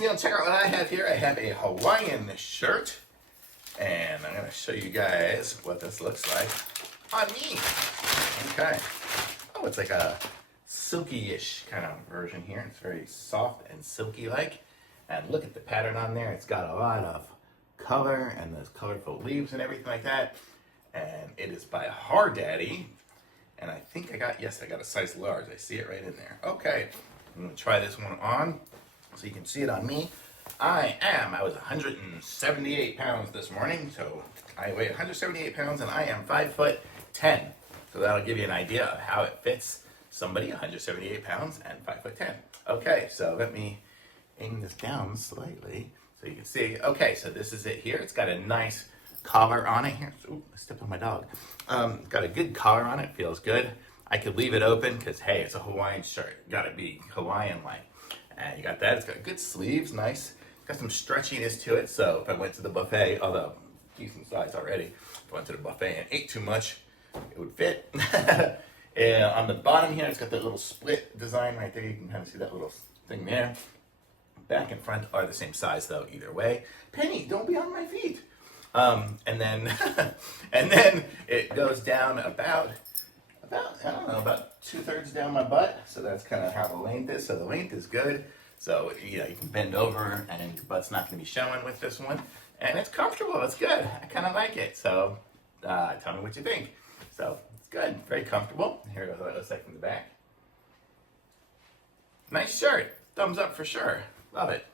Neil, check out what I have here. I have a Hawaiian shirt, and I'm going to show you guys what this looks like on me. Okay. Oh, it's like a silky-ish kind of version here. It's very soft and silky-like. And look at the pattern on there. It's got a lot of color, and there's colorful leaves and everything like that. And it is by Hardaddy. And I think I got a size large. I see it right in there. Okay, I'm gonna try this one on so you can see it on me. I was 178 pounds this morning, so I weigh 178 pounds and I am 5'10". So that'll give you an idea of how it fits somebody 178 pounds and 5'10". Okay, so let me aim this down slightly so you can see. Okay, so this is it here. It's got a nice collar on it here. Ooh, I stepped on my dog. Got a good collar on it, feels good. I could leave it open because, hey, it's a Hawaiian shirt. Gotta be Hawaiian-like. And you got that. It's got good sleeves, nice. Got some stretchiness to it, so if I went to the buffet, although decent size already, if I went to the buffet and ate too much, it would fit. And on the bottom here, it's got that little split design right there. You can kind of see that little thing there. Back and front are the same size, though, either way. Penny, don't be on my feet. And then it goes down about I don't know, about 2/3 down my butt. So that's kind of how the length is. So the length is good. So you can bend over and your butt's not going to be showing with this one. And it's comfortable. It's good. I kind of like it. So tell me what you think. So it's good. Very comfortable. Here goes what it looks like from the back. Nice shirt. Thumbs up for sure. Love it.